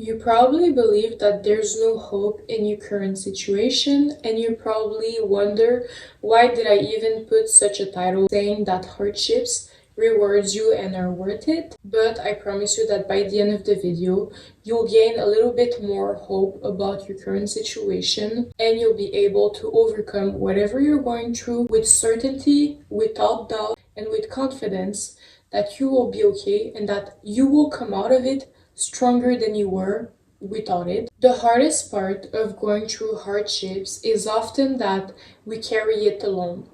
You probably believe that there's no hope in your current situation, and you probably wonder, why did I even put such a title saying that hardships rewards you and are worth it? But I promise you that by the end of the video, you'll gain a little bit more hope about your current situation, and you'll be able to overcome whatever you're going through with certainty, without doubt, and with confidence that you will be okay and that you will come out of it stronger than you were without it. The hardest part of going through hardships is often that we carry it alone.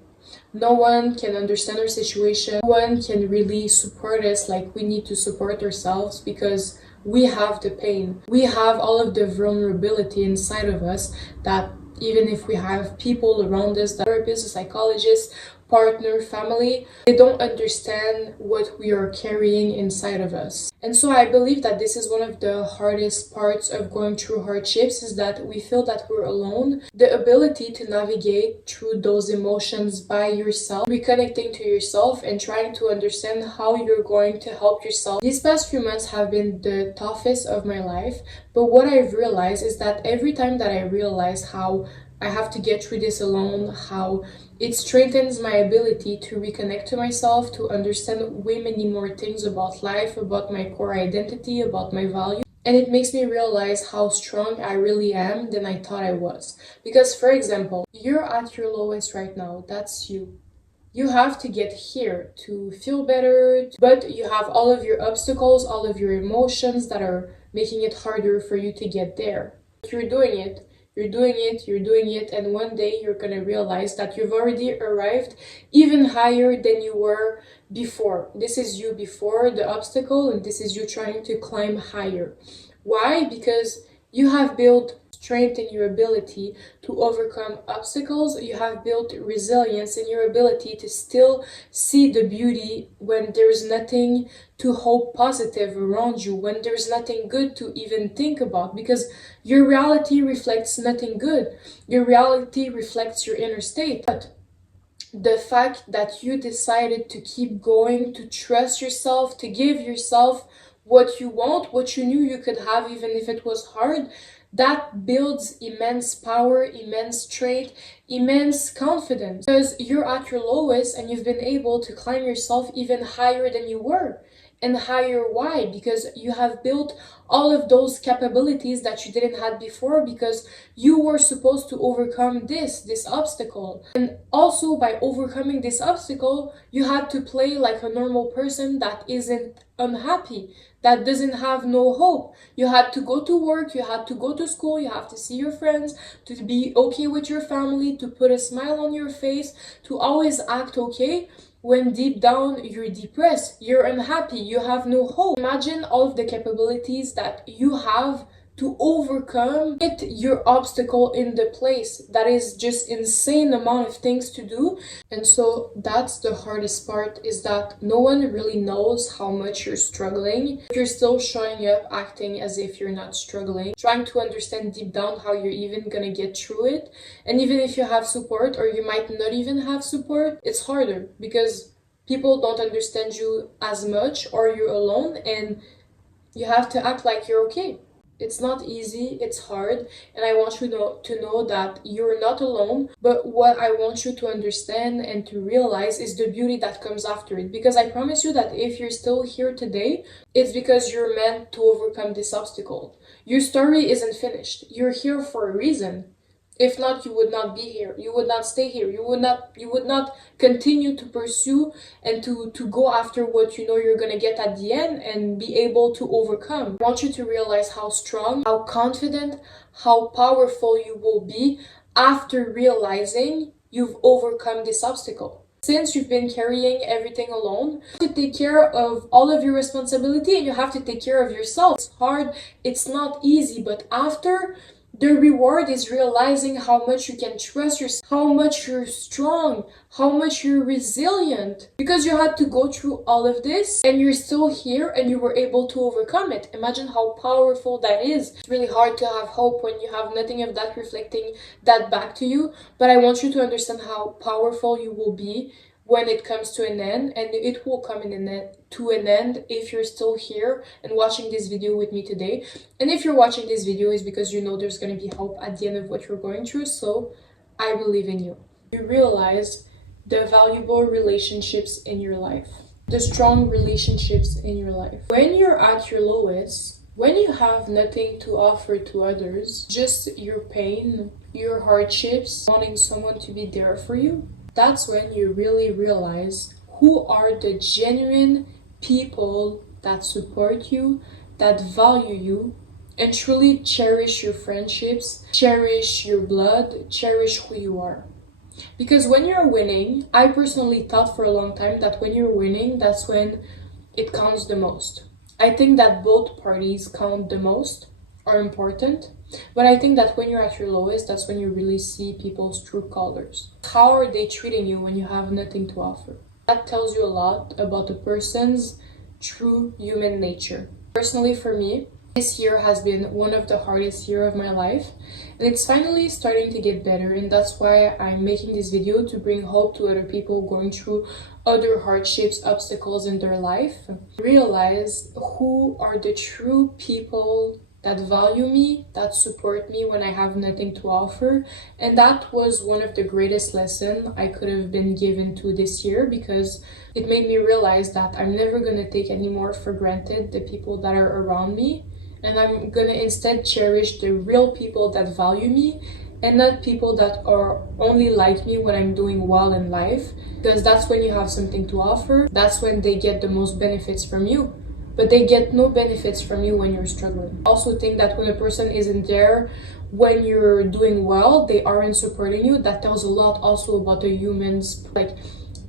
No one can understand our situation. No one can really support us like we need to support ourselves because we have the pain. We have all of the vulnerability inside of us that even if we have people around us, therapists, psychologists, partner, family, they don't understand what we are carrying inside of us. And so I believe that this is one of the hardest parts of going through hardships, is that we feel that we're alone. The ability to navigate through those emotions by yourself, reconnecting to yourself and trying to understand how you're going to help yourself. These past few months have been the toughest of my life, but what I've realized is that every time that I realize how I have to get through this alone, how it strengthens my ability to reconnect to myself, to understand way many more things about life, about my core identity, about my value. And it makes me realize how strong I really am than I thought I was. Because, for example, you're at your lowest right now. That's you. You have to get here to feel better, but you have all of your obstacles, all of your emotions that are making it harder for you to get there. You're doing it. You're doing it, you're doing it, and one day you're gonna realize that you've already arrived even higher than you were before. This is you before the obstacle, and this is you trying to climb higher. Why? Because you have built strength in your ability to overcome obstacles. You have built resilience in your ability to still see the beauty when there's nothing to hope positive around you, when there's nothing good to even think about, because your reality reflects nothing good. Your reality reflects your inner state. But the fact that you decided to keep going, to trust yourself, to give yourself what you want, what you knew you could have, even if it was hard, that builds immense power, immense strength, immense confidence. Because you're at your lowest and you've been able to climb yourself even higher than you were. And higher, why? Because you have built all of those capabilities that you didn't have before, because you were supposed to overcome this obstacle. And also by overcoming this obstacle, you had to play like a normal person that isn't unhappy, that doesn't have no hope. You had to go to work, you had to go to school, you have to see your friends, to be okay with your family, to put a smile on your face, to always act okay, when deep down you're depressed, you're unhappy, you have no hope. Imagine all of the capabilities that you have to overcome it, your obstacle in the place. That is just insane amount of things to do. And so that's the hardest part, is that no one really knows how much you're struggling. You're still showing up acting as if you're not struggling, trying to understand deep down how you're even gonna get through it. And even if you have support, or you might not even have support, it's harder because people don't understand you as much, or you're alone and you have to act like you're okay. It's not easy, it's hard, and I want you to know that you're not alone. But what I want you to understand and to realize is the beauty that comes after it. Because I promise you that if you're still here today, it's because you're meant to overcome this obstacle. Your story isn't finished. You're here for a reason. If not, you would not be here. You would not stay here. You would not continue to pursue and to go after what you know you're gonna get at the end and be able to overcome. I want you to realize how strong, how confident, how powerful you will be after realizing you've overcome this obstacle. Since you've been carrying everything alone, you have to take care of all of your responsibility and you have to take care of yourself. It's hard, it's not easy, but after, the reward is realizing how much you can trust yourself, how much you're strong, how much you're resilient. Because you had to go through all of this and you're still here and you were able to overcome it. Imagine how powerful that is. It's really hard to have hope when you have nothing of that reflecting that back to you. But I want you to understand how powerful you will be when it comes to an end, and it will come to an end if you're still here and watching this video with me today. And if you're watching this video, is because you know there's going to be hope at the end of what you're going through. So I believe in you. You realize the valuable relationships in your life, the strong relationships in your life. When you're at your lowest, when you have nothing to offer to others, just your pain, your hardships, wanting someone to be there for you, that's when you really realize who are the genuine people that support you, that value you, and truly cherish your friendships, cherish your blood, cherish who you are. Because when you're winning, I personally thought for a long time that when you're winning, that's when it counts the most. I think that both parties count the most, are important, but I think that when you're at your lowest, that's when you really see people's true colors. How are they treating you when you have nothing to offer? That tells you a lot about a person's true human nature. Personally, for me, this year has been one of the hardest years of my life, and it's finally starting to get better, and that's why I'm making this video, to bring hope to other people going through other hardships, obstacles in their life. Realize who are the true people that value me, that support me when I have nothing to offer. And that was one of the greatest lessons I could have been given to this year, because it made me realize that I'm never going to take anymore for granted the people that are around me. And I'm going to instead cherish the real people that value me, and not people that are only like me when I'm doing well in life, because that's when you have something to offer. That's when they get the most benefits from you. But they get no benefits from you when you're struggling. I also think that when a person isn't there when you're doing well, they aren't supporting you, that tells a lot also about the humans, like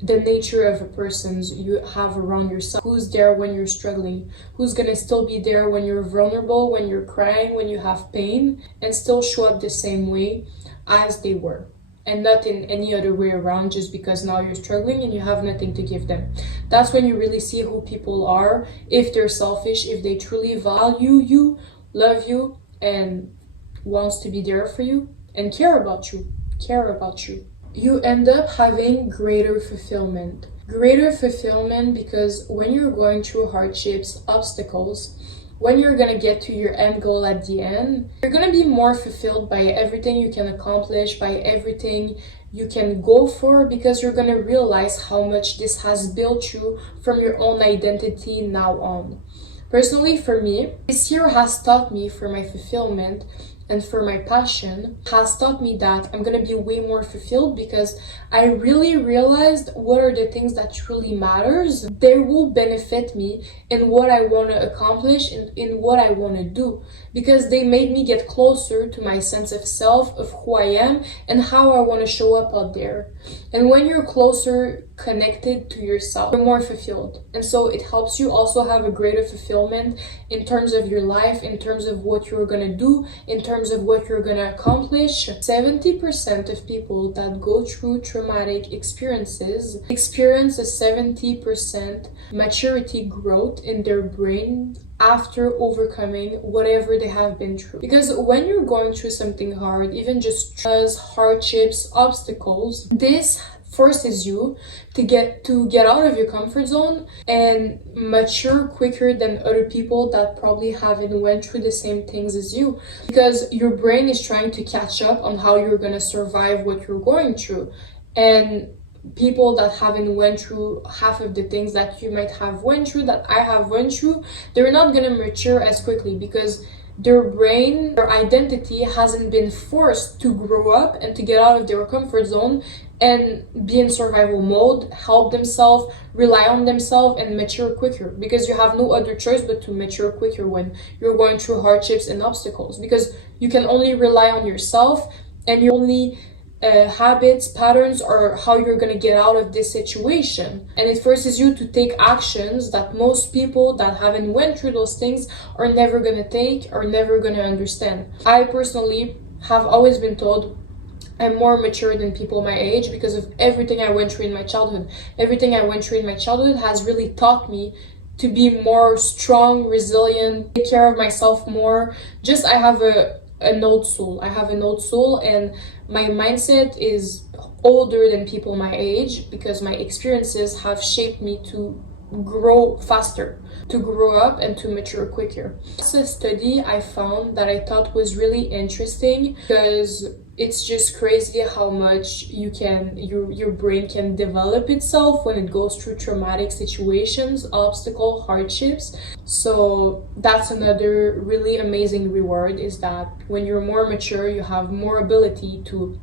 the nature of a person you have around yourself. Who's there when you're struggling? Who's gonna still be there when you're vulnerable, when you're crying, when you have pain, and still show up the same way as they were, and not in any other way around, just because now you're struggling and you have nothing to give them. That's when you really see who people are, if they're selfish, if they truly value you, love you, and wants to be there for you, and care about you. You end up having greater fulfillment. Greater fulfillment because when you're going through hardships, obstacles, when you're gonna get to your end goal at the end, you're gonna be more fulfilled by everything you can accomplish, by everything you can go for, because you're gonna realize how much this has built you from your own identity now on. Personally, for me, this year has taught me, for my fulfillment and for my passion, has taught me that I'm gonna be way more fulfilled, because I really realized what are the things that truly matters. They will benefit me in what I want to accomplish, in what I want to do, because they made me get closer to my sense of self, of who I am and how I want to show up out there. And when you're closer connected to yourself, you're more fulfilled, and so it helps you also have a greater fulfillment in terms of your life, in terms of what you're gonna do, in terms of what you're gonna accomplish. 70% of people that go through traumatic experiences experience a 70% maturity growth in their brain after overcoming whatever they have been through. Because when you're going through something hard, even just stress, hardships, obstacles, this forces you to get out of your comfort zone and mature quicker than other people that probably haven't went through the same things as you, because your brain is trying to catch up on how you're going to survive what you're going through. And people that haven't went through half of the things that you might have went through, that I have went through, they're not going to mature as quickly, because their brain, their identity hasn't been forced to grow up and to get out of their comfort zone and be in survival mode, help themselves, rely on themselves, and mature quicker, because you have no other choice but to mature quicker when you're going through hardships and obstacles, because you can only rely on yourself, and your only habits, patterns are how you're going to get out of this situation. And it forces you to take actions that most people that haven't went through those things are never going to take, or never going to understand. I personally have always been told I'm more mature than people my age because of everything I went through in my childhood. Everything I went through in my childhood has really taught me to be more strong, resilient, take care of myself more. Just I have a an old soul. I have an old soul, and my mindset is older than people my age because my experiences have shaped me to grow faster, to grow up and to mature quicker. It's a study I found that I thought was really interesting because it's just crazy how much your brain can develop itself when it goes through traumatic situations, obstacle, hardships. So that's another really amazing reward, is that when you're more mature, you have more ability to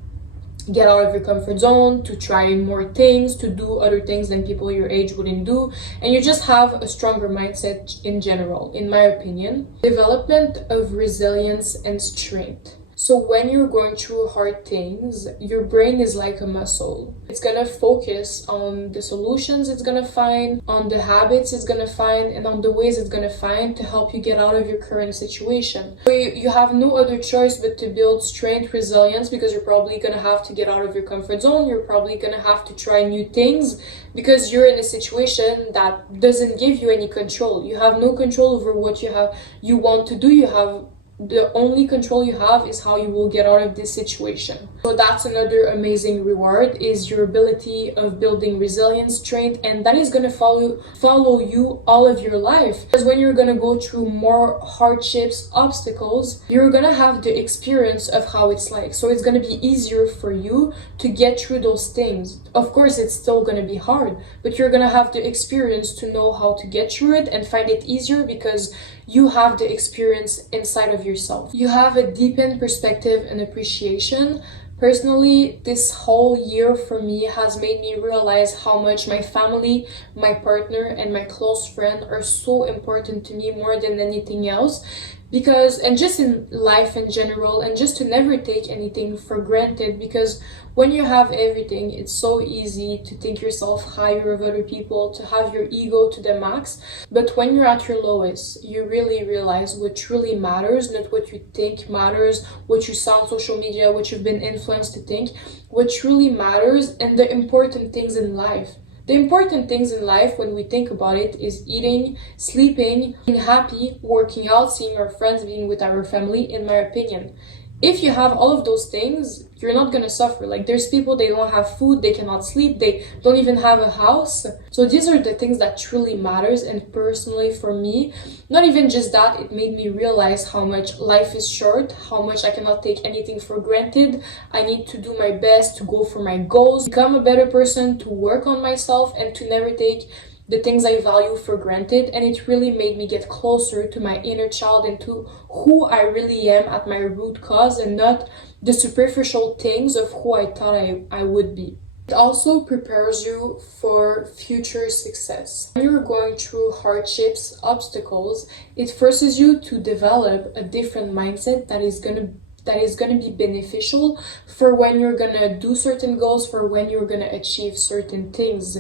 get out of your comfort zone, to try more things, to do other things than people your age wouldn't do, and you just have a stronger mindset in general, in my opinion. Development of resilience and strength. So when you're going through hard things, your brain is like a muscle. It's gonna focus on the solutions it's gonna find, on the habits it's gonna find, and on the ways it's gonna find to help you get out of your current situation. So you have no other choice but to build strength, resilience, because you're probably gonna have to get out of your comfort zone. You're probably gonna have to try new things because you're in a situation that doesn't give you any control. You have no control over what you want to do. The only control you have is how you will get out of this situation. So that's another amazing reward, is your ability of building resilience, strength, and that is going to follow you all of your life. Because when you're going to go through more hardships, obstacles, you're going to have the experience of how it's like. So it's going to be easier for you to get through those things. Of course, it's still going to be hard, but you're going to have the experience to know how to get through it and find it easier because you have the experience inside of yourself. You have a deepened perspective and appreciation. Personally, this whole year for me has made me realize how much my family, my partner, and my close friend are so important to me more than anything else. And just in life in general, and just to never take anything for granted, because when you have everything, it's so easy to think yourself higher of other people, to have your ego to the max. But when you're at your lowest, you really realize what truly matters, not what you think matters, what you saw on social media, what you've been influenced to think. What truly matters and the important things in life. The important things in life, when we think about it, is eating, sleeping, being happy, working out, seeing our friends, being with our family, in my opinion. If you have all of those things, you're not gonna suffer. Like, there's people, they don't have food, they cannot sleep, they don't even have a house. So these are the things that truly matters. And personally for me, not even just that, it made me realize how much life is short, how much I cannot take anything for granted. I need to do my best to go for my goals, become a better person, to work on myself, and to never take the things I value for granted. And it really made me get closer to my inner child and to who I really am at my root cause, and not the superficial things of who I thought I would be. It also prepares you for future success. When you're going through hardships, obstacles, it forces you to develop a different mindset that is going to be beneficial for when you're gonna do certain goals, for when you're gonna achieve certain things.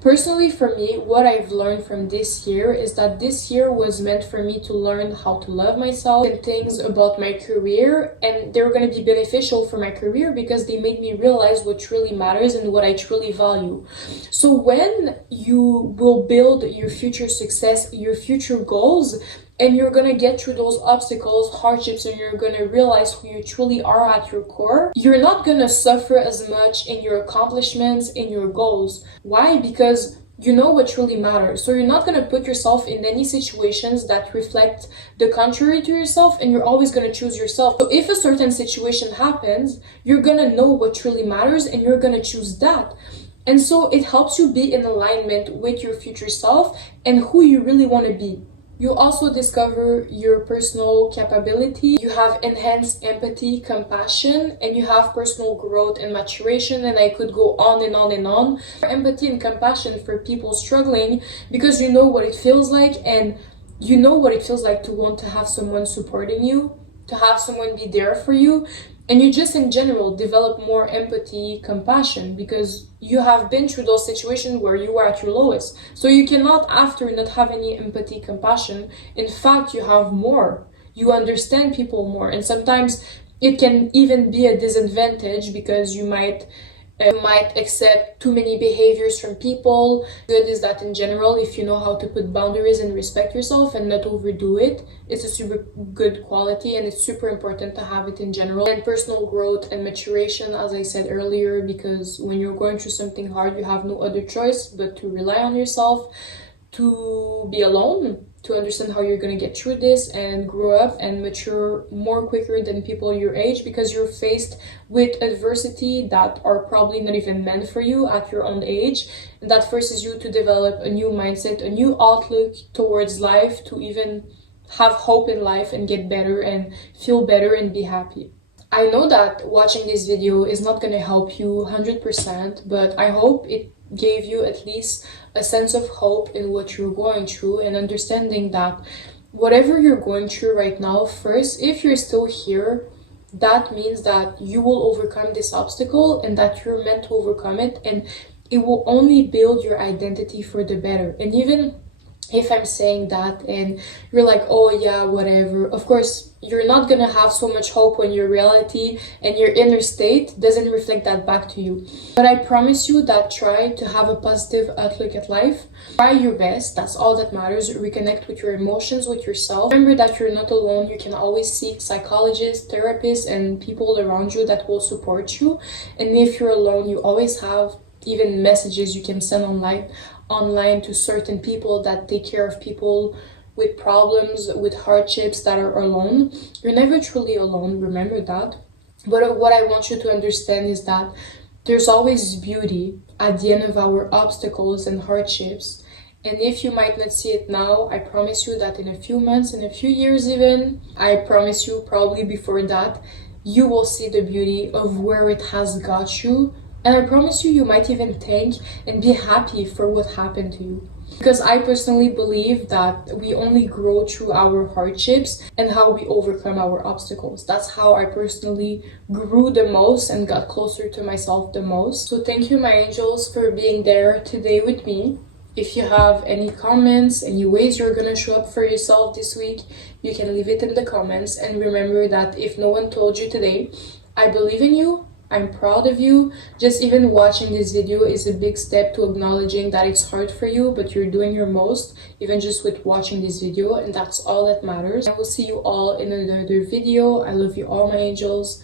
Personally, for me, what I've learned from this year is that this year was meant for me to learn how to love myself and things about my career, and they're gonna be beneficial for my career because they made me realize what truly matters and what I truly value. So when you will build your future success, your future goals, and you're gonna get through those obstacles, hardships, and you're gonna realize who you truly are at your core, you're not gonna suffer as much in your accomplishments, in your goals. Why? Because you know what truly matters. So you're not gonna put yourself in any situations that reflect the contrary to yourself, and you're always gonna choose yourself. So if a certain situation happens, you're gonna know what truly matters and you're gonna choose that. And so it helps you be in alignment with your future self and who you really wanna be. You also discover your personal capability. You have enhanced empathy, compassion, and you have personal growth and maturation, and I could go on and on and on. Empathy and compassion for people struggling, because you know what it feels like, and you know what it feels like to want to have someone supporting you, to have someone be there for you. And you just in general develop more empathy, compassion, because you have been through those situations where you were at your lowest. So you cannot, after, not have any empathy, compassion. In fact, you have more. You understand people more. And sometimes it can even be a disadvantage because you might You might accept too many behaviors from people. Good is that in general, if you know how to put boundaries and respect yourself and not overdo it, it's a super good quality and it's super important to have it in general. And personal growth and maturation, as I said earlier, because when you're going through something hard, you have no other choice but to rely on yourself, to be alone, to understand how you're going to get through this and grow up and mature more quicker than people your age, because you're faced with adversity that are probably not even meant for you at your own age, and that forces you to develop a new mindset, a new outlook towards life, to even have hope in life and get better and feel better and be happy. I know that watching this video is not going to help you 100%, but I hope it gave you at least a sense of hope in what you're going through, and understanding that whatever you're going through right now, first, if you're still here, that means that you will overcome this obstacle and that you're meant to overcome it, and it will only build your identity for the better. And even if I'm saying that and you're like, oh yeah, whatever, of course, you're not gonna have so much hope when your reality and your inner state doesn't reflect that back to you. But I promise you that try to have a positive outlook at life. Try your best, that's all that matters. Reconnect with your emotions, with yourself. Remember that you're not alone. You can always seek psychologists, therapists, and people around you that will support you. And if you're alone, you always have even messages you can send online to certain people that take care of people with problems, with hardships, that are alone. You're never truly alone, remember that. But what I want you to understand is that there's always beauty at the end of our obstacles and hardships. And if you might not see it now, I promise you that in a few months, in a few years even, I promise you probably before that, you will see the beauty of where it has got you. And I promise you, you might even thank and be happy for what happened to you. Because I personally believe that we only grow through our hardships and how we overcome our obstacles. That's how I personally grew the most and got closer to myself the most. So thank you, my angels, for being there today with me. If you have any comments, any ways you're gonna show up for yourself this week, you can leave it in the comments. And remember that if no one told you today, I believe in you. I'm proud of you. Just even watching this video is a big step to acknowledging that it's hard for you, but you're doing your most, even just with watching this video, and that's all that matters. I will see you all in another video. I love you all, my angels.